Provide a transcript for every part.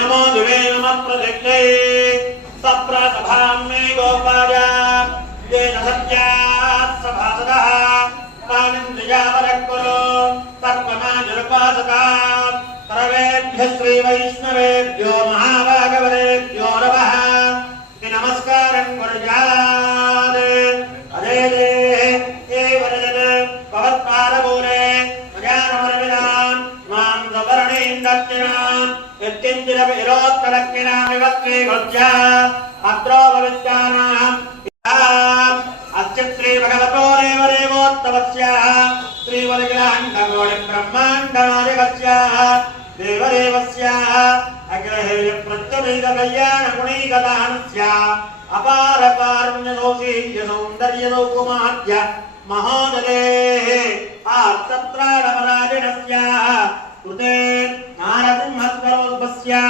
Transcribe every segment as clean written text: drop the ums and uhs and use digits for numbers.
नमो दिवे नमः प्रदक्षिणे सप्रसभां मे गोपाया येन सत्यात् सभासदः तानिन्द्रियावरक्कुरु तर्पणाजुरुपासका सर्वेभ्यः श्रीवैष्णवेभ्यो महाभागवतेभ्यो नमः नमस्कारं कुर्यात् अदेदे ये वरदन् भवत्पादमूले प्रजानमर्विदान् मां सवर्णीं दक्षिणान् यत्किञ्चिदपिरोत्तरक्षिणां विवक्त्रे गत्या अत्रो भविष्यानाम् अस्य श्रीभगवतो देवदेवोत्तमस्याः श्रीवरगिराण्डकोटिब्रह्माण्डनादिकस्याः देवदेवस्याः अग्रहेय प्रत्यवेदकल्याणगुणैकदानस्याः अपारकारुण्यदोषीय सौन्दर्यदौकुमाद्य महोदरेः आर्तत्राणपराजनस्याः कृते नारसिंहस्वरूपस्यां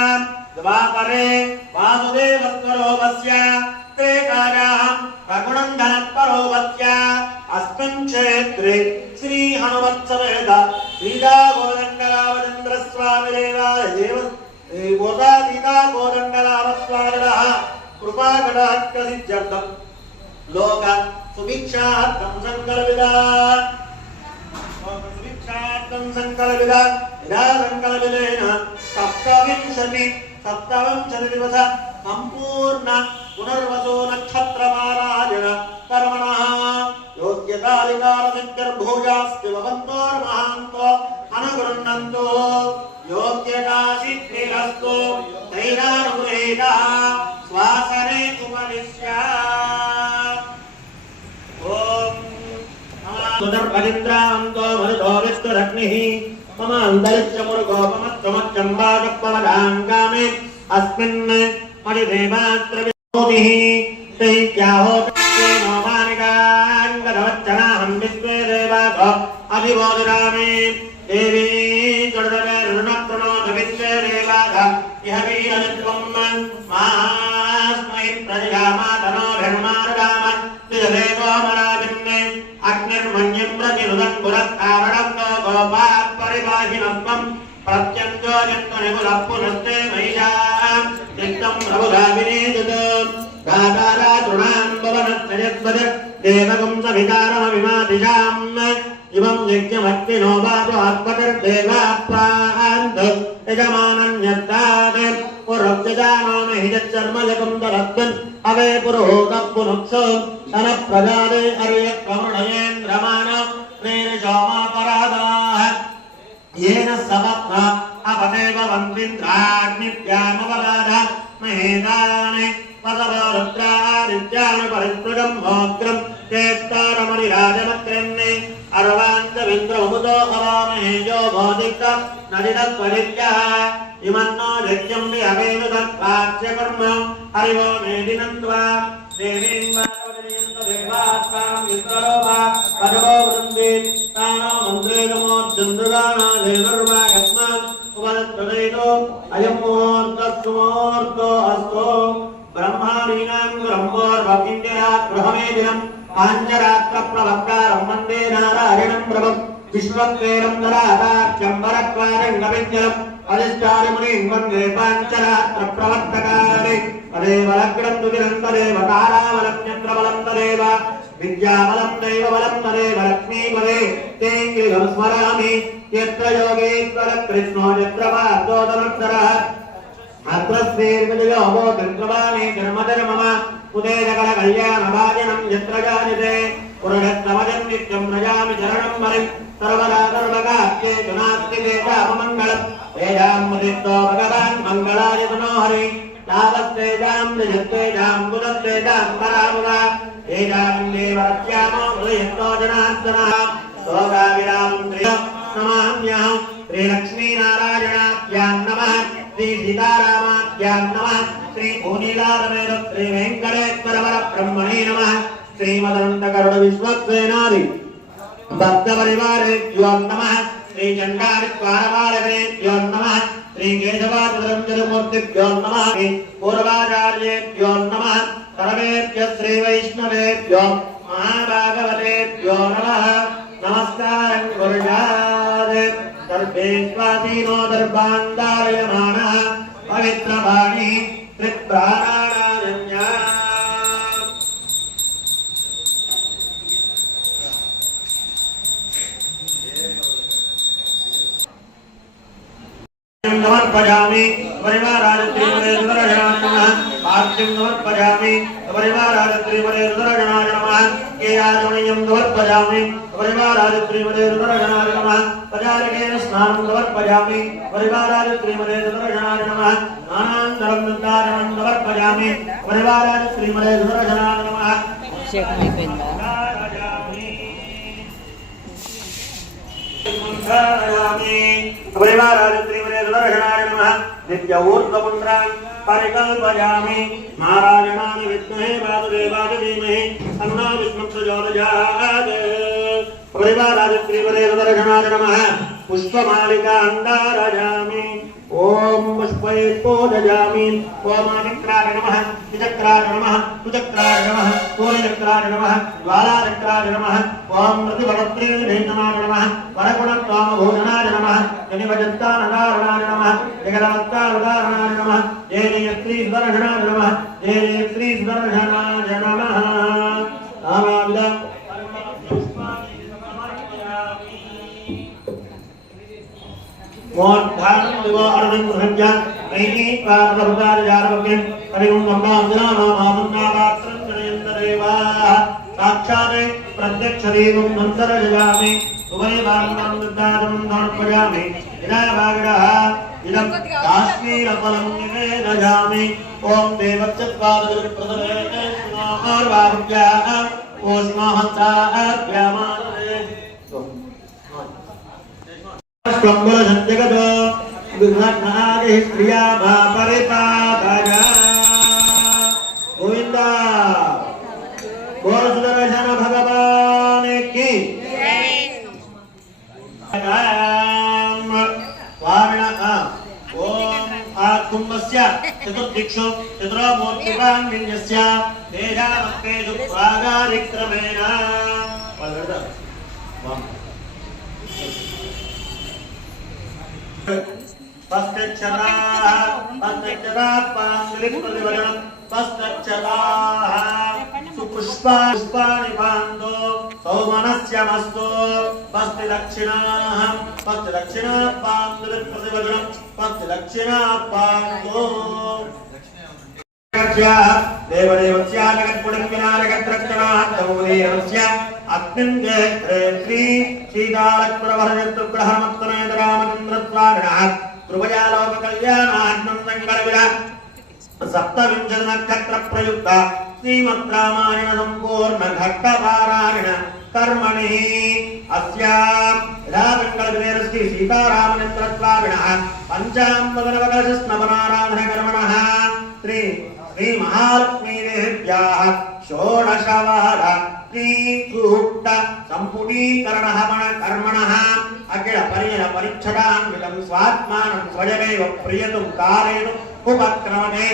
द्वापरे वासुदेवस्वरूपस्य त्रेकायां रघुनन्दनस्वरूपस्य अस्मिन् क्षेत्रे श्रीहनुमत्समेत श्रीदागोदण्डरामचन्द्रस्वामिदेवाय सीतागोदण्डरामस्वामिनः कृपाकटाक्षसिद्ध्यर्थं लोक सुभिक्षार्थं संकल्पिता यदा संकल्पितेन सप्तविंशति दिवस संपूर्ण पुनर्वसो नक्षत्रमाराजन कर्मणः योग्यतालिकारसिद्धिर्भूयास्ति भवन्तोर्महान्तो अनुगृह्णन्तु योग्यतासिद्धिरस्तु तैरानुगृहीतः स्वासने उपनिष्यात् सुदर्भनिन्द्रावन्तो मरुतो विष्णुरग्निः मम अन्तरिक्षमुरुगोपमत्वमच्चम्बाकपवदाङ्गामे अस्मिन् मणिदेवात्रविभूतिः तैत्याहोतस्येनो मानिकाङ्गधवच्चनाहं विश्वे देवातो अभिबोधयामि देवी जडदवे ऋणप्रणोद विश्वे देवाथ इह वीरनित्वं मास्मै प्रजगामातनोभिर्मारदाम द्विजदेवोमराजिन्ने अग्निर्मन्यं प्रतिरुदं पुरत्कारणं नो गोपात् परिवाहिनत्वं प्रत्यञ्जोजन्तनिकुलः पुनस्ते महिषां चित्तं प्रभुधाविनेदुत गातारातृणां भवनत्रयद्वद देवकं सवितारमभिमादिशाम् इमं यज्ञमग्निनो वापो आत्मकर्देवाप्रान्त यजमानन्यत्तात् पुरव्यजानो नहि यच्चर्मजकं दरत्वन् अवे पुरोहतः पुनक्षो धनप्रजादे अर्यक्वमृणयेन्द्रमान प्रेरजोमापरादाः येन सवत्न अपदेव वन्दिन्द्राग्निभ्यामवदाद महेदाने पदवरुद्रादित्यानि परिस्फुटं भोग्रं चेत्तारमणिराजमक्रन्ने अर्वाञ्चविन्द्रमुदो हवामहे यो भोदिक्त नदिदत्वनित्यः इमन्नो यज्ञं विहवेनु तत्पाच्यकर्म हरिवो मेदिनन्त्वा देवीं वारवजयन्त देवास्तां विश्वरोपा पदवो वृन्दे तानो मन्त्रेगमोज्जन्द्रुगाणा धेनुर्वागस्मान् उपदत्तदैतो अयं मुहूर्तस्सुमुहूर्तो अस्तो ब्रह्मादीनां ब्रह्मोर्वकिञ्जयात् गृहमेदिनम् पाञ्चरात्रप्रवक्तारं वन्दे नारायणं प्रभं विश्वक्सेनं दराताक्षम्बरत्वारङ्गविज्ञलम् अधिष्ठानमुनिं वन्दे पाञ्चरात्रप्रवर्तकानि तदेव लग्नं दुदिनं तदेव ताराबलं तदेव विद्याबलं दैवबलं तदेव लक्ष्मीपदे तेङ्गिलं स्मरामि यत्र योगेश्वरः कृष्णो यत्र पार्थोदमक्षरः अत्र श्रीर्विजयो चन्द्रवाणी जन्मधर्मम उदेजकलकल्याणभाजनं यत्र जायते पुरुषत्तमजं नित्यं प्रजामि चरणं वरिं सर्वदा सर्वकार्ये गुणास्तिके काममङ्गलं तेजां मुदितो भगवान् मङ्गलाय तनो हरि तावत्तेजां निजत्तेजां गुणत्तेजां परामुदा तेजां देवरक्ष्यामो हृदयन्तो जनार्दनः शोकाविरां नमाम्यहं श्रीलक्ष्मीनारायणाभ्यां नमः श्री सीतारामाभ्यां नमः श्री भूनीलारमेण श्री वेंकटेश्वर ब्रह्मणे नमः श्रीमदनंदगरुड़ विश्वक्सेनादि भक्त परिवारेभ्यो नमः श्री चंडारिद्वारपालकेभ्यो नमः श्री केशवाचरमूर्तिभ्यो नमः पूर्वाचार्येभ्यो नमः सर्वेभ्यः श्री वैष्णवेभ्यो महाभागवतेभ्यो नमः नमस्कारं कुर्यात् सर्वे स्वाधीनो दर्भान्दारयमानः पवित्रवाणी त्रिप्राणानान्या समर्पयामि परिवाराजत्रिमरे रुद्रगणाय पार्थिं समर्पयामि परिवाराजत्रिमरे रुद्रगणाय नमः केयाजमणीयं समर्पयामि परिवाराजत्रिमरे रुद्रगणाय नमः पजारिकेन स्नानं समर्पयामि परिवाराजत्रिमरे रुद्रगणाय नमः नानान्तरं वृन्दावनं समर्पयामि परिवाराजत्रिमरे रुद्रगणाय नमः नित्य ऊर्ध्वपुण्ड्रान् परिकल्पयामि नारायणानि विद्महे वासुदेवाय धीमहि तन्नो विष्णुः प्रचोदयात् परिवाराजत्रिवरे रुद्रगणाय नमः पुष्पमालिका अन्दारयामि ओम पुष्पै पूजयामि ओम चक्राय नमः चक्राय नमः कुचक्राय नमः सूर्यचक्राय नमः ज्वालाचक्राय नमः ओम प्रतिभवत्रिणे नमः वरगुणत्वामभूषणाय नमः जनिवजन्तानदारणाय नमः जगदवत्तावदारणाय नमः जयश्री सुदर्शनाय नमः जयश्री सुदर्शनाय नमः नामाविद मोर्धानं दिवो अर्धं गृह्य नैनी पादभुतारजारवक्यं हरिं ब्रह्माञ्जनामामुन्नावात्रं जनयन्तदेवाः साक्षात् प्रत्यक्षदेवं मन्त्रजयामि उभयभागं दत्तारं समर्पयामि विनाभागः इदं काश्मीरफलं निवेदयामि ॐ देवच्चत्वादप्रदरे स्नार्वाभ्याः ओस्माहताभ्यामानरे जगतो दुर्घटनादि प्रिया परिपादया गोविंदा बोल सुदर्शन भगवान की ओम आकुंभस्य चतुर्दिक्षु चतुर्मूर्तिवान् विन्यस्य तेजावत्ते दुःखागारिक्रमेण सुपुष्पाणि बान्धो सौमनस्यमस्तु पस्ति दक्षिणाः पान्दुलिप्रतिवचनं पस्ति दक्षिणाः पान्दो देवदेवस्य जगत्पुण्यनारकत्रक्षणात्तमोदेवस्य अग्निञ्जयत्री श्रीदालक्पुरभरजत्तुग्रहमत्तमेतरामचन्द्रस्वामिनः कृपया लोककल्याणान्नं मङ्गलविराट् सप्तविंशति नक्षत्र प्रयुक्त श्रीमद्रामायण संपूर्ण घट्टपारायण कर्मणि अस्यां रामङ्गलविरेण श्री सीतारामचन्द्रस्वामिनः पञ्चाम्बरवकलशस्नवनाराधन कर्मणः श्री महालक्ष्मी देव्याः षोडशवार सूक्त संपुटीकरण हवन कर्मणः अखिल परिजन परिच्छदान्वितं स्वात्मानं स्वयमेव प्रियतुं कारयतु उपक्रमणे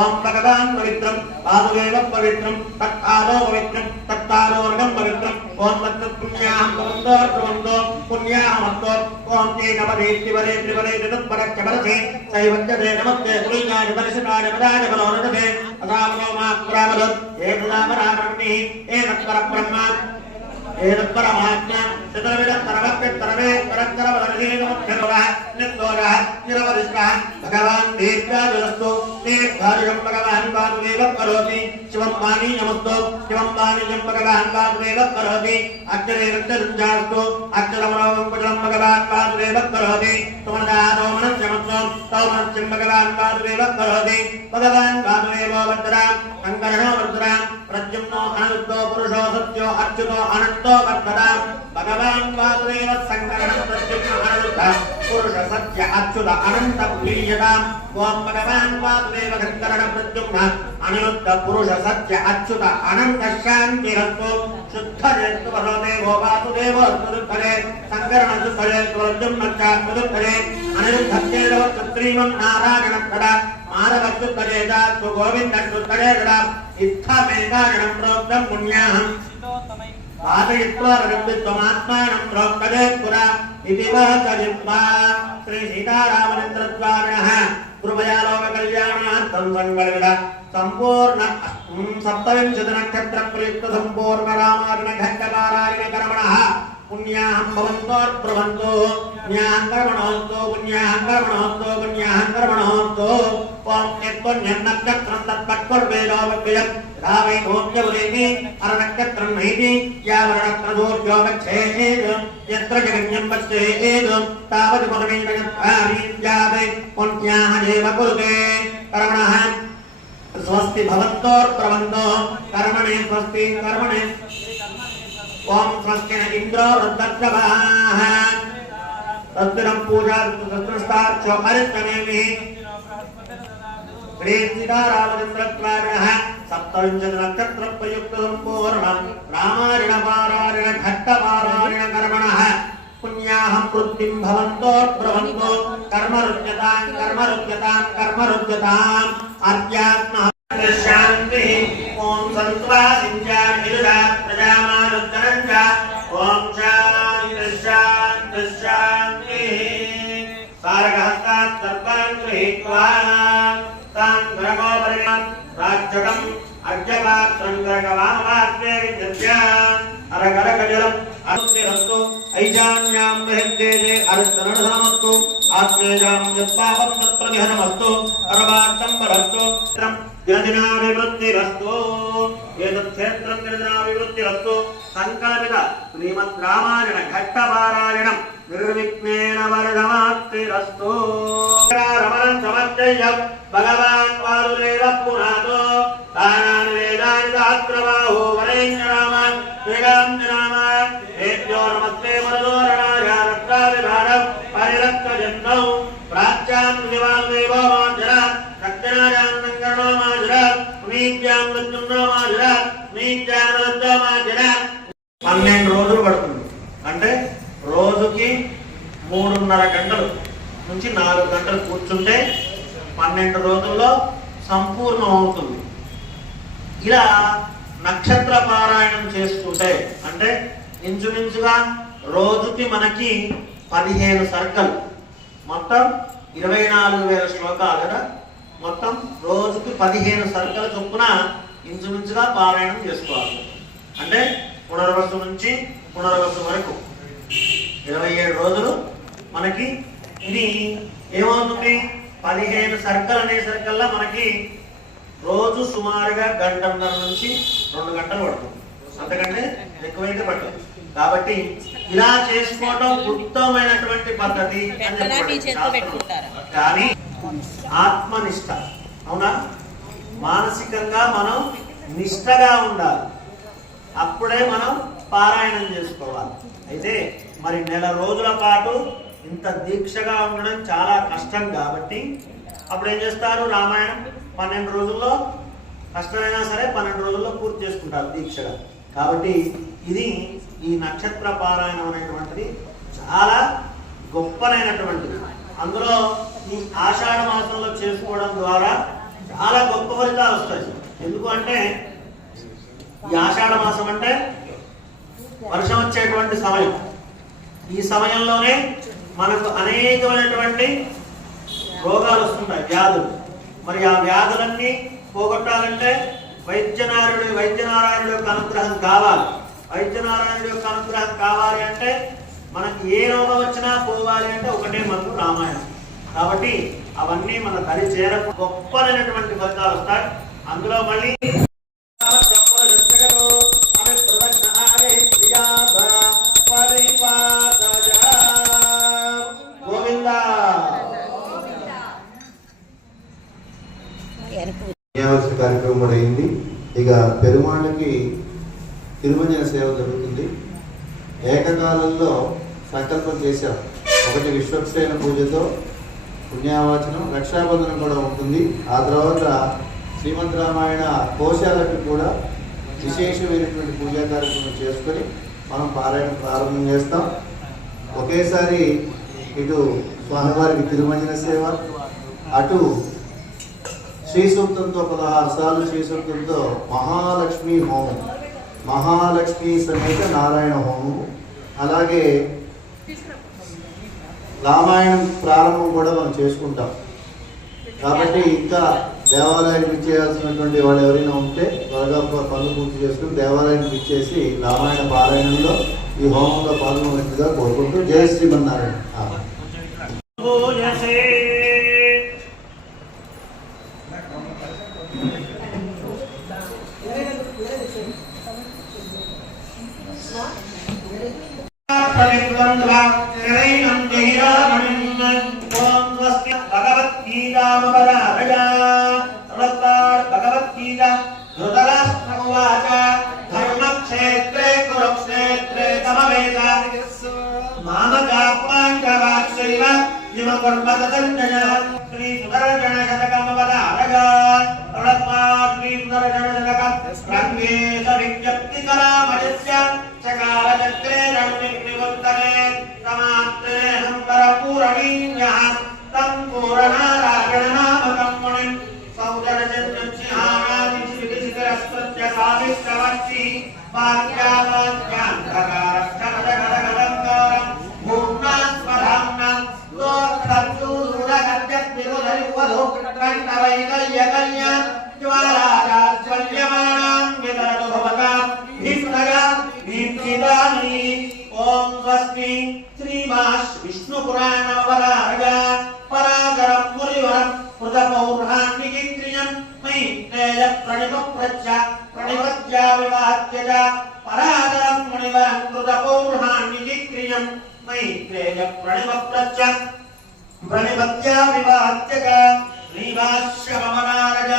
ओम भगवान् पवित्रं पादुदेव पवित्रं तत्पादो पवित्रं तत्पादोर्गं पवित्रं ओम तत्पुण्याहं प्रवन्दो पुण्याहमत्तो ओम तेजवदेत्तिवरे त्रिवरे चतुष्परच्चपरसे सैवत्यते नमस्ते तुलिकानि परिशुकानि पदानि फलोरदते असामनो माक्रामदत् एतदामरामणिः एतत्परब्रह्म परमात्मा भगवान दीर्घायुरस्तु दीर्घायुषं भगवान् वासुदेवः करोति शिवं पानीयमस्तु शिवं पानीयं भगवान् वासुदेवः करोति अक्षरे रक्तरुञ्जास्तु अक्षरमनोपजलं भगवान् वासुदेवः करोति सुमनदानो मनस्यमस्तु सौमनस्यं भगवान् वासुदेवः करोति भगवान् वासुदेवो वर्धरां शङ्करणो वर्धरां प्रद्युम्नो अनिरुद्धो पुरुषो सत्यो अच्युतो अनन्तो वर्धतां भगवान् वासुदेव शङ्करणं प्रद्युम्नो अनिरुद्ध पुरुष सत्य अच्युत अनन्त प्रीयतां ओम भगवान् वासुदेव शङ्करण प्रद्युम्न अनिरुद्ध पुरुष सत्य अच्युत अनन्त शान्तिरस्तु शुद्धजेस्तु वरोदेवो वासुदेवो सुदुःखरे शङ्करण सुखरे प्रद्युम्न च सुदुःखरे अनिरुद्धस्येव सुत्रीवं नारायणं तदा माधवसुद्धरे गोविन्दसुद्धरे तदा इत्थमेकागणं प्रोक्तं पुण्याहं पादयित्वा रघुत्वमात्मानं प्रोक्तये पुरा इति वाचयित्वा श्री सीतारामचन्द्रद्वारिणः कृपया लोककल्याणार्थं संकल्पित संपूर्ण सप्तविंशति नक्षत्र प्रयुक्त संपूर्ण रामायण घट्टपारायण कर्मणः पुण्याहं भवन्तोर्भवन्तु पुण्याहं कर्मणोऽस्तु पुण्याहं कर्मणोऽस्तु पुण्याहं कर्मणोऽस्तु ओम यत्पुण्यं नक्षत्रं तत्पक्ववेदोऽव्ययं रावै भोग्यवरेमि अरनक्षत्रं नैति यावरणत्रदोर्यो गच्छेत् यत्र जगन्यं पश्येत् तावत् पदमेन यत्कार्यं पुण्याः देव कुरुते कर्मणः स्वस्ति भवन्तोर्भवन्तु कर्मणे स्वस्ति कर्मणे ओम स्वस्ति न इंद्रो वृद्धश्रवाः तस्तिरं पूजा तस्तिरस्तार्चो हरितनेमि श्री सीतारामचन्द्रद्वारिणः सप्तविंशति नक्षत्र प्रयुक्त संपूर्ण रामायण पारायण घट्टपारायण कर्मणः पुण्याहं वृत्तिं भवन्तोर्भवन्तु कर्मरुच्यताम् अध्यात्म शांति ओम संत्वा सिंचा निरुदा प्रजामानुत्तरंचा ओम शांति शांति शांति सारगहस्तात् सर्वान् गृहीत्वा तान् राजकम् अर्जवात् संग्रहवामवात्वे विद्या अरगरगजलम् अनुतिरस्तु ऐशान्यां वहन्तेजे अरस्तरणसमस्तु आत्मेजां यत्पापं तत्प्रतिहनमस्तु अरवात्तम्बरस्तु दिनदिनाभिवृद्धिरस्तु एतत्क्षेत्रं दिनदिनाभिवृद्धिरस्तु संकल्पित श्रीमद् रामायण घट्टपारायणं निर्विघ्नेन वर्धमाप्तिरस्तु रमणं समर्चय्य भगवान् वासुदेवः पुनातो तानान् वेदान् शास्त्रबाहो वरेण्यनाम वेदान्तनाम एभ्यो नमस्ते मरुदोरणाय रक्ताभिभारं परिरक्तजन्तौ प्राच्यां शिवां देवो माञ्जरा दक्षिणायां संकरणो माञ्जरा पुनीत्यां मृत्युञ्जो माञ्जरा पुनीत्यां रद्दो माञ्जरा 12 రోజులు పడుతుంది అంటే రోజుకి 3.5 గంటలు నుంచి 4 గంటలు కూర్చుంటే 12 రోజుల్లో సంపూర్ణం అవుతుంది. ఇలా నక్షత్ర పారాయణం చేసుకుంటే అంటే ఇంచుమించుగా రోజుకి మనకి 15 సర్కలు మొత్తం 24,000 శ్లోకాలు కదా. మొత్తం రోజుకి 15 సర్కల చొప్పున ఇంచుమించుగా పారాయణం చేసుకోవాలి. అంటే పునర్వసు నుంచి పునర్వసు వరకు 27 రోజులు మనకి ఇది ఏమవుతుంది 15 సర్కల్ అనే సర్కల్లా మనకి రోజు సుమారుగా 1.5 నుంచి 2 గంటలు పడుతుంది. అంతకంటే ఎక్కువైతే పట్టదు. కాబట్టి ఇలా చేసుకోవడం ఉత్తమమైనటువంటి పద్ధతి అని చెప్పారు. కానీ ఆత్మనిష్ట అవునా, మానసికంగా మనం నిష్టగా ఉండాలి. అప్పుడే మనం పారాయణం చేసుకోవాలి. అయితే మరి నెల రోజుల పాటు ఇంత దీక్షగా ఉండడం చాలా కష్టం కాబట్టి అప్పుడు ఏం చేస్తారు, రామాయణం 12 రోజుల్లో కష్టమైనా సరే 12 రోజుల్లో పూర్తి చేసుకుంటారు దీక్షగా. కాబట్టి ఇది ఈ నక్షత్ర పారాయణం అనేటువంటిది చాలా గొప్పనైనటువంటిది. అందులో ఈ ఆషాఢ మాసంలో చేసుకోవడం ద్వారా చాలా గొప్ప ఫలితాలు వస్తాయి. ఎందుకు అంటే ఈ ఆషాఢ మాసం అంటే వర్షం వచ్చేటువంటి సమయం. ఈ సమయంలోనే మనకు అనేకమైనటువంటి రోగాలు వస్తుంటాయి, వ్యాధులు. మరి ఆ వ్యాధులన్నీ పోగొట్టాలంటే వైద్యనారాయణుడి యొక్క అనుగ్రహం కావాలి. వైద్యనారాయణుడి యొక్క అనుగ్రహం కావాలి అంటే మనకి ఏ రోగం వచ్చినా పోవాలి అంటే ఒకటే మందు రామాయణం. కాబట్టి అవన్నీ మన దరి చేర గొప్పనైనటువంటి ఫలితాలు వస్తాయి. అందులో మళ్ళీ కార్యక్రమం కూడా అయింది. ఇక పెరుమాళ్ళకి తిరుమంజన సేవ జరుగుతుంది. ఏకకాలంలో సంకల్పం చేశాం. ఒకటి విశ్వక్సేన పూజతో పుణ్యావాచనం, రక్షాబంధనం కూడా ఉంటుంది. ఆ తర్వాత శ్రీమద్ రామాయణ కోశాలకు కూడా విశేషమైనటువంటి పూజా కార్యక్రమం చేసుకొని మనం పారాయణం ప్రారంభం చేస్తాం. ఒకేసారి ఇటు స్వామివారికి తిరుమంజన సేవ, అటు శ్రీ సూక్తంతో 16 సార్లు శ్రీ సూక్తంతో మహాలక్ష్మి హోమం మహాలక్ష్మి సమేత నారాయణ హోమం, అలాగే రామాయణం ప్రారంభం కూడా మనం చేసుకుంటాం. కాబట్టి ఇంకా దేవాలయానికి ఇచ్చేయాల్సినటువంటి వాళ్ళు ఎవరైనా ఉంటే త్వరగా పనులు పూర్తి చేసుకుని దేవాలయానికి ఇచ్చేసి రామాయణ పారాయణంలో ఈ హోమంలో పాల్గొనగా కోరుకుంటూ జయ శ్రీమన్నారాయణ. భగవద్గీత ధృతరాష్ట్రమువాచ ధర్మక్షేత్రే కురుక్షేత్రే సమవేత మామకాపాంచవాక్షైవ ఇమ కర్మత సంజయ శ్రీ సుదర్శన శతకమవదారగ శ్రీ సుదర్శన శతకం రంగేశ విజ్ఞప్తి కరామయస్య చకార చక్రే రణివర్తనే సమాప్తే హంతర పూరణీన్యః తం పూరణారాయణ నామకం మునిం సౌదర జన్మచిహానాది శిఖరస్పత్య సావిష్టవచ్చి వాక్యావాక్యాంధకారక్షణగణగణంకారం భూమ్నాస్మధామ్నం లోకసూరుడగద్యద్విరుధరివధో కంఠవైకల్యకల్యాం జ్వాలారాజ్వల్యమానాం విదరతు భవతాం భీష్మగాం భీప్సిదాని. ఓం స్వస్తి శ్రీమాష్ విష్ణు పురాణ వరారగ పరాగరం మునివరం కృతపౌర్హాన్నికింద్రియం మైత్రేయ ప్రణిపప్రచ్చ ప్రణిపత్య వివాచ్యజ పరాగరం మునివరం కృతపౌర్హాన్నికింద్రియం మైత్రేయ ప్రణిపప్రచ్చ ప్రణిపత్య వివాచ్యజ శ్రీభాష్యమనారజ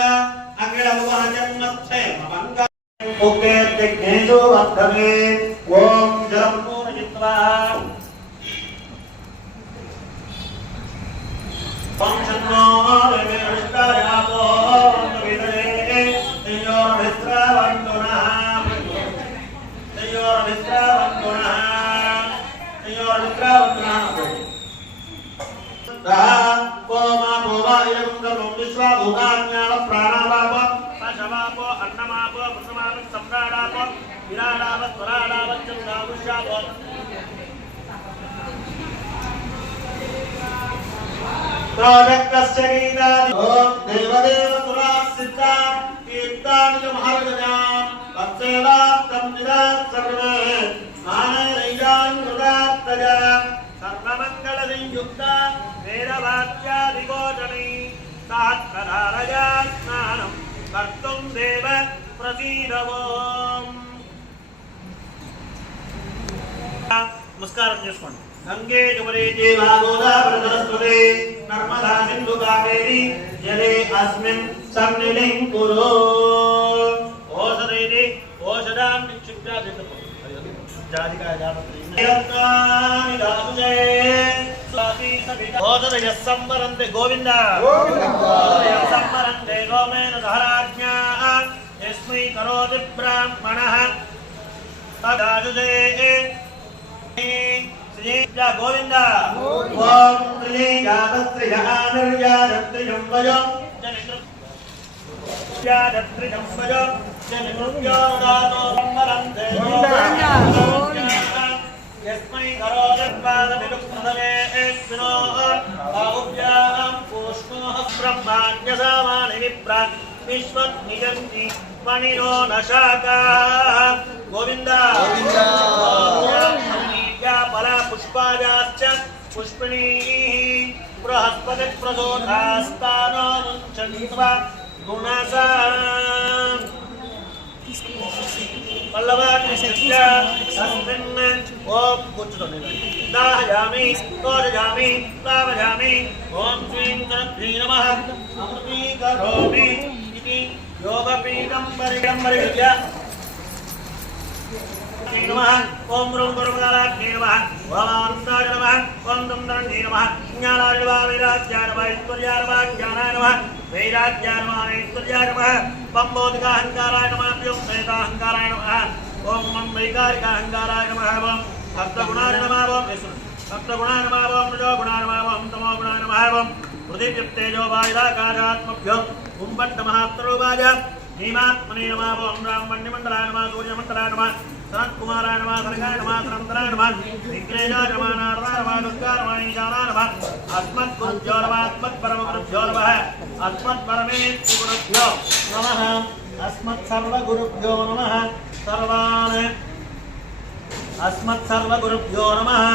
అఖిల భువన జన్మక్షేమ మంగళ ఓకే జ్ఞేషో వర్ధమే. ఓం జలం పూర్ణజిత్వా ప్రాజక్తస్య గీతాని ఓం దేవదేవ సురాసిద్ధా కీర్తాని మహార్గజాం వత్సేవాప్తం నిదాత్ సర్వే మానైర్యాం కృతాత్తజ సర్వమంగళ సంయుక్త వేదవాక్యాదిగోచరీ సాత్కరారయా స్నానం కర్తుం దేవ ప్రసీదవోం. నమస్కారం చేసుకోండి. గంగే జమునే జీవా గోదావరి సరస్వతి నర్మదా సింధు కావేరి జలే అస్మిన్ సన్నిధిం కురు. ఓషధేది ఓషధాం నిక్షిప్య దిశపు జాతికా జాపత్రి యత్నాని దాసుజే స్వాతి సవిత ఓషధయ సంవరంతే గోవింద ఓషధయ సంవరంతే గోమేన ధారాజ్ఞా యస్మై కరోతి బ్రాహ్మణః తదాజుజే గోవింద. ఓం శ్రీ యాదత్రియానర్యాదత్రియం వయం యాదత్రియం వయం జనృత్యోదాతో సంవరంతే యస్మై కరోదపాదమిదుఃఖదమే ఏస్మినో బాహుభ్యాం పుష్ణోః బ్రహ్మాణ్యసామాని విప్రా విశ్వత్నిజంతి పణినో నశాకాః. గోవింద ఫలా పుష్పాయాశ్చ పుష్పిణీ బృహస్పతి ప్రచోదాస్తానో ముంచన్వా గుణసా పల్లవాన్నిశ్య అస్మిన్. ఓం కూర్చుని దాహయామి తోజయామి తావయామి. ఓం శ్రీం గణపతి నమః అమృతీకరోమి ఇది యోగపీఠం పరిగమ్య నమః. ఓం రుం గురుమగాలాగ్నే నమః. ఓం ఆనందాయ నమః. ఓం దుందరణ్యే నమః. జ్ఞానాయ నమః. వైరాగ్యాయ నమః. ఐశ్వర్యాయ నమః. జ్ఞానాయ నమః. వైరాగ్యాయ నమః. ఐశ్వర్యాయ నమః. పంబోధికాహంకారాయ నమః. వ్యోమేతాహంకారాయ నమః. ఓం మం వైకారికాహంకారాయ నమః. ఓం సప్తగుణాయ నమః. ఓం సప్తగుణాయ నమః. ఓం రజోగుణాయ నమః. ఓం తమోగుణాయ నమః. ఓం పృథివ్యప్తేజో వాయురాకాశాత్మభ్యో కుంభట్ట మహాత్రూపాయ भीमात्मने नमः ओम ब्राह्मण्यमण्डलाय नमः सूर्यमण्डलाय नमः सनत्कुमाराय नमः सर्गाय नमः सनन्तराय नमः विघ्नेशाय नमः नारदाय नमः दुर्गाय नमः ईशानाय नमः अस्मद्गुरुभ्यो नमः अस्मत्परमगुरुभ्यो नमः अस्मत्परमेश्वरगुरुभ्यो नमः अस्मत्सर्वगुरुभ्यो नमः सर्वान् अस्मत्सर्वगुरुभ्यो नमः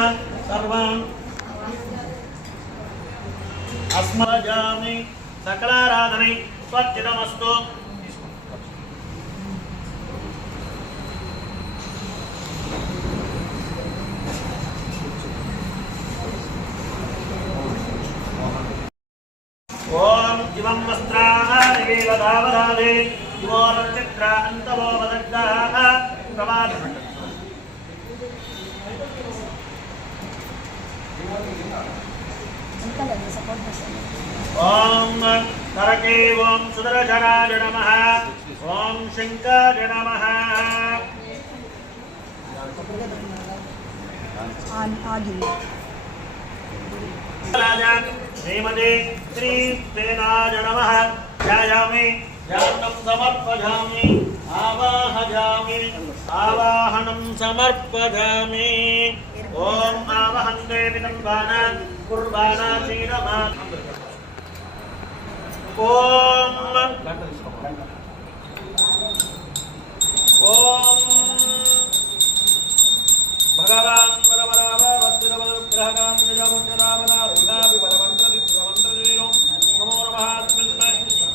सर्वान् अस्मजामि सकलाराधने स्वच्चिदमस्तु ओम शिवं वस्त्राणि वेदावदादे शिवो नक्षत्र अन्तवो वदग्धाः प्रमाद ओम करके ओम सुदर्शनाय नमः ओम शंकराय नमः राजा श्रीमते श्री सेनाय नमः ध्यायामि ध्यानं समर्पयामि आवाहयामि आवाहनं समर्पयामि ओम आवाहन्ते विदम्बान कुर्बाना श्रीरमा ओम ओम भगवान परमराव वज्रवलग्रहकाम निजवज्ररावनाभिपदमन्त्रदिग्रमन्त्रदेयो नमो नमः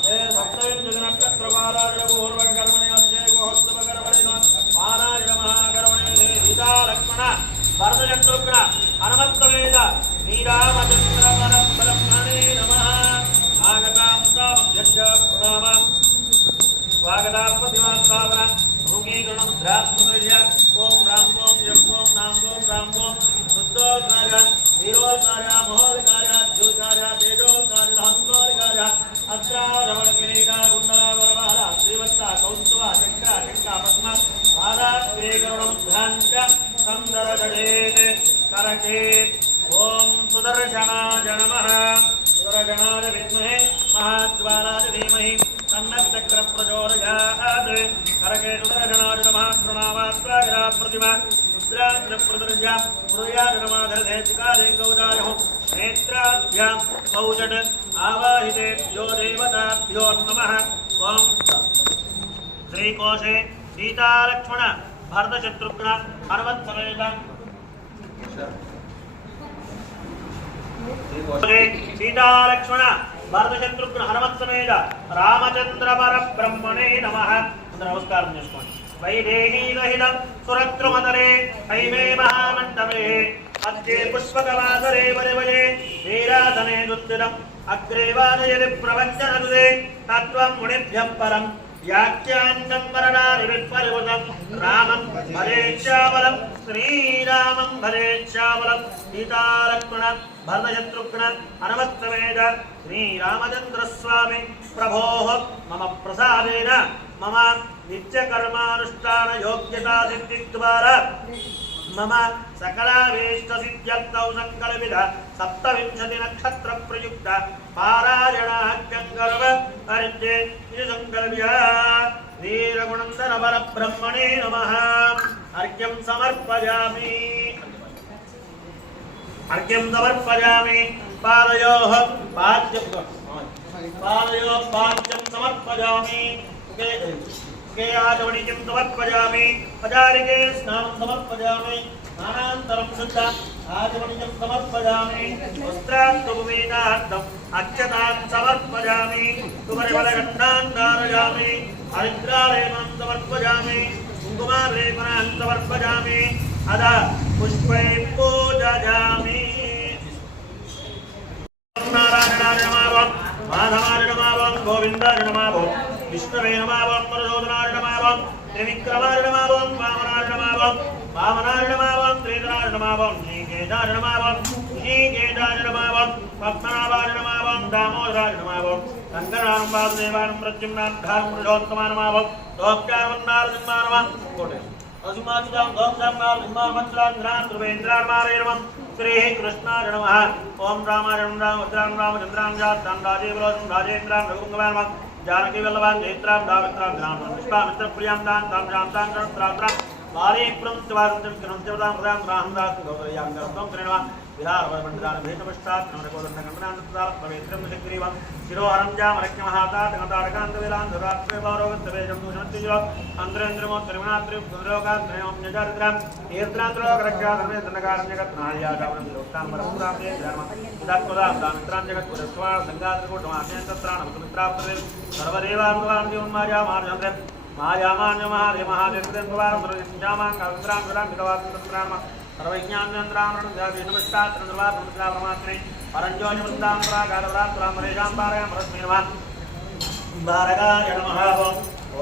हे सप्तविंशतिनक्षत्रकालाजपूर्वकर्मणे अध्ययगोहस्तवकर्मणे पाराय नमः कर्मणे हे सीता लक्ष्मण भरतशत्रुघ्न हनुमत्समेत श्रीरामचन्द्रपरब्रह्मणे नमः आगतां तामध्यश्च प्रणामः स्वागतात्मदिवान्तावना भूमीगणमुद्रात्मदर्य ओम राम ओम यम ओम नाम ओम राम ओम शुद्धोद्गार्य वीरोद्गार्य महोद्गार्य ज्योतिर्गार्य तेजोद्गार्य हंसोद्गार्य अत्रारमणकिरीटा कुण्डलावरमाला श्रीवत्सा कौस्तुभा चक्र शङ्का पद्म पादाग्रेकरुणमुद्राञ्च सन्दरजडेत् करकेत् ओम सुदर्शनाय नमः सुदर्शनाय विद्महे महाद्वाराय धीमहि तन्नच्चक्र प्रचोदयात् करकेतुदर्शनाय नमः प्रणामात्वाग्रा प्रतिमा मुद्रांच प्रदर्श्य हृदयाय नमः धरधेचिकारे गौदायः नेत्राभ्यां कौजट आवाहितेभ्यो देवताभ्यो नमः ओम श्रीकोशे सीतालक्ष्मण भरतशत्रुघ्न हनुमत्समेत सीतालक्ष्मण भरतशत्रुघ्न हनुमत्समेत रामचंद्र परब्रह्मणे नमः नमस्कार वैदेही रहितं सुरद्रुमतले हैमे महामण्डपे अद्ये पुष्पकवासरे वरिवये वीरासने दुत्थितम् अग्रे वादयति प्रवञ्चनदुदे तत्त्वं मुनिभ्यः परम् व्याख्यान्तं वरदानि विपरिवृतं रामं भजेच्छावलं श्रीरामं भजेच्छावलं सीतालक्ष्मण भरतशत्रुघ्न हनुमत्समेत श्रीरामचन्द्रस्वामी प्रभोः मम प्रसादेन मम नित्यकर्मानुष्ठान योग्यता सिद्धिद्वारा मम सकलाभीष्टसिद्ध्यर्थौ संकल्पित सप्तविंशति नक्षत्र प्रयुक्त पारायणाख्यङ्कर्म अर्चे इति संकल्प्य वीरगुणन्दन परब्रह्मणे नमः अर्घ्यं समर्पयामि पादयोः पाद्यं समर्पयामि के आचमनीयं समर्पयामि पचारिके स्नानं समर्पयामि स्नानान्तरं शुद्ध आचमनीयं समर्पयामि वस्त्रान्तुभूमिनार्थम् अक्षतान् समर्पयामि सुवर्णगन्धान् धारयामि हरिद्रालेपनं समर्पयामि कुङ्कुमालेपनं समर्पयामि अदा पुष्पै पूजयामि नारायणाय नमः माधवाय नमः गोविन्दाय नमः विष्णवे नमः मधुसूदनाय नमः त्रिविक्रमाय नमः वामनाय नमः त्रिधराय नमः ऋषिकेशाय नमः पद्मनाभाय नमः दामोदराय नमः शङ्करानं वासुदेवानं प्रद्युम्नाद्धारं पुरुषोत्तमाय नमः दोक्यावन्नारसिंहाय नमः अजुमाचितां दोक्षां ध्रुवेन्द्राय नमः श्री कृष्णाय नमः ओम रामाय नमः रामचंद्रां जातं राजेन्द्रां रघुपुंगवाय नमः जानकी वल्लभां जयत्रां दावित्रां ग्रामं पुष्पामित्र प्रियां दान तां शांतां त्रात्रां वारे प्रम त्वारं क्रमचवदां प्रदां राहं दास गौरयां गर्भं कृणवा विहार वरमंडलान भेटपश्चात् नमरकोदन गणनां तत्ताल पवित्रं शक्रीवं शिरोहरं जामरक्य महातात गतारकांत वेलां दरात्रे बारोगत वेजं दुषमतिजो अंद्रेन्द्रमो त्रिमणात्रि गुरोगां त्रयं निजारद्रां तीर्थरात्रो रक्षा धर्मेन्द्रनकारं जगत् नाया दावनं लोकां परमपुरां धर्म उदात्मदां दामित्रां जगत् पुरस्त्वा संगात्रकोटमासेन तत्रां नमस्त्राप्तवे सर्वदेवानुगां जीवन्माया मार्जन्ते मायामान्य महादेव महादेव देववारं सर्वज्ञामां कावित्रां विरां विदवात्मत्रां सर्वज्ञान्यंत्रामरण ध्यानमस्तात्रन्द्रवात्रमात्रे परञ्जोनिवृन्दां प्रागालवरात्रामरेषां पारयां परस्मैर्वा भारगाय नमः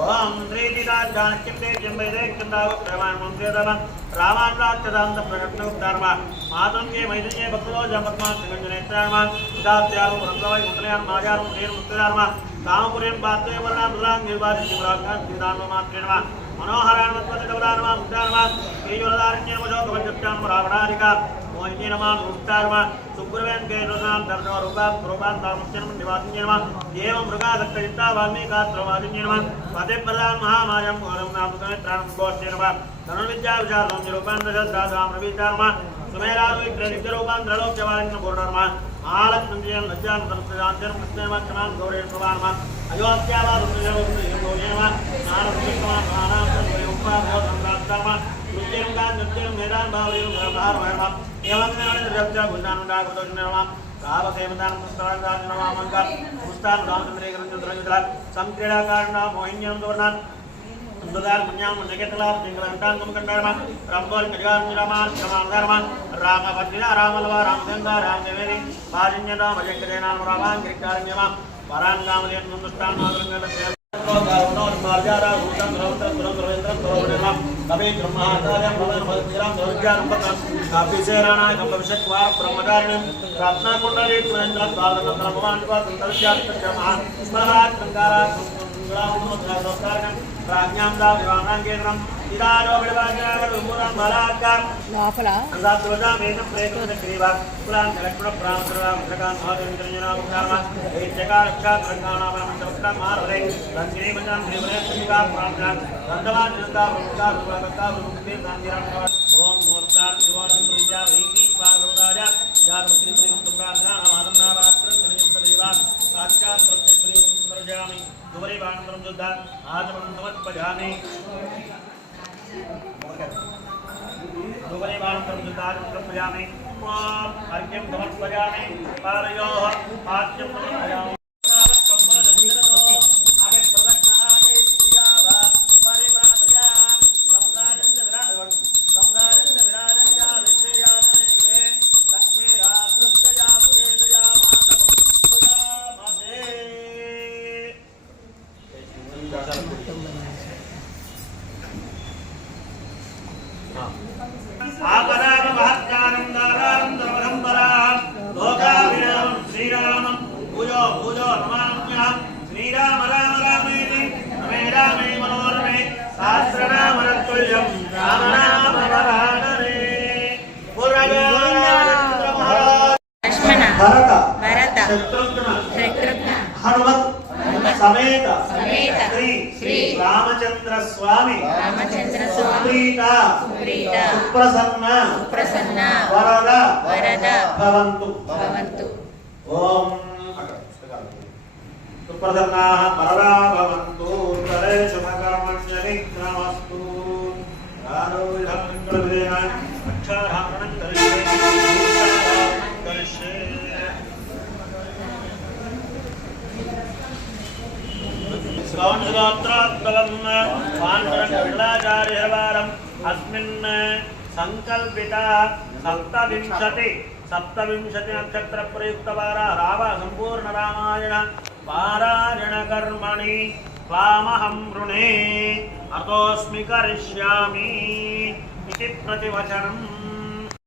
ओम श्रीदिदाजानक्यं देव्यं वैदेक्यं दावक्रमान् मंत्रेदमं रामात्राक्षदान्त प्रकटनोद्धारमा मातं के मैदन्ये भक्तो जपत्मान् त्रिगुणनेत्रार्मा दात्यालो पुरन्दवै मुद्रयान् मायारुं निर्मुक्तिदार्मा कामपुरीं पात्रे वर्णां रुद्रां निर्वादिं शिवराज्ञां श्रीदानो मात्रेर्मा मनोहरान् वत्पतिदवदार्मा मुक्तार्मा श्रीवरदारण्यं वजोगवज्जप्तां रावणादिका मोहिनीनमान् मुक्तार्मा सुब्रवेन् के रुद्रां दर्शो रूपान् तामुच्यं निवासिन्यर्मा एवं मृगादत्तयुक्ता वाल्मीकात्रवादिन्यर्मा पतिप्रदान् महामायं घोरं नामसमेत्राणं गोष्ठेर्मा धनुर्विद्या विशालं निरूपान् दशद्रासां रविचार्मा सुमेराद्विक्रयरूपान् त्रलोक्यवान् पूर्णर्मा महालक्ष्मीं लज्जां संस्कृतां कृष्णेर्मा क्षमां गौरेण प्रवान्मा अयोध्यावादुर्योगेर्मा नारदविक्रमान् प्राणां संप्राप्तार्मा नृत्यं गान् नृत्यं मेदान् भावरेण ब्रह्मार्मा एवं निर्जप्त्या गुणानुडागतोषणर्मा कावसेवदां पुस्तकान् पुस्तान् रामचन्द्रेकरञ्चन्द्रयुधरा संक्रीडाकारणा मोहिन्यं दोर्णान् सुंदर पुण्यां नगेतला सिंगलंटां कुमकंडर्मा रामगोल कडिगार निरामान क्षमाधर्मान रामभद्रा रामलवा रामगंगा रामदेवेरी बाजिन्यदा भजंकरेना रामां गिरिकारण्यमा परांगामलेन नुष्टान मादरंगल गावनोर मार्जारा भूतं भवतं पुरंदरेन्द्रं तरोवणेमा कवि ब्रह्माचार्यं भवन भद्रां दौर्जानं पतं कापिसेराणा कपविषक्वा ब्रह्मचारिणं रत्नकुंडली सुरेन्द्रं बालनंदन भवान् संतर्ष्यात्तमः स्मरात् गंगारात् प्राज्ञां दाविवानांगेन्द्रं इदारो विडवाज्ञावर विमुरां बालाकार లోపల अंगात्वजा मेनं प्रेतं सक्रीवा पुरां लक्ष्मण प्रामसरां प्रकां महादेवञ्जना मुखामा ऐत्यकार रक्षा रंगानां मंत्रं मारवे रंगिनी बजां देवरे सुनिका प्रार्थना दंडवान जनता प्रमुखा सुभगता मुक्ति गांधीराम ओम मूर्ता शिवरं प्रजा वैकी पार्वदाजा जात मुक्ति प्रार्थना आदमना वात्रं जनियंत देवा साक्षात् प्रत्यक्ष प्रजामि दुवरे बाणं युद्धा आजमन समर्पयामि दुवरे बाणं युद्धा समर्पयामि अर्घ्यं समर्पयामि पारयोः पाद्यं समर्पयामि आपदाम महत्कारं दारां धर्मधम्बरां लोकाभिरामं श्रीरामं पूजो पूजो नमाम्यहं श्रीराम राम रामेति रमे रामे मनोरमे सहस्रनामतुल्यं राम राम वरानने లక్ష్మణ भरत భరత शत्रुघ्न శత్రుఘ్న हनुमत समेत श्री रामचंद्र स्वामी सुप्रीता सुप्रसन्न वरद भवन्तु ओम सुप्रसन्नाः वरदा भवन्तु उत्तरे शुभकर्मण्यविक्रमस्तु आरोग्यमङ्गलविदेन अक्षराभरणं करिष्ये पाण्डुराचार्यवारम् अस्मिन् संकल्पिता सप्तविंशति नक्षत्र प्रयुक्तवारा राव संपूर्ण रामायण पारायण कर्मणि त्वामहं वृणे अतोऽस्मि करिष्यामि इति प्रतिवचनम्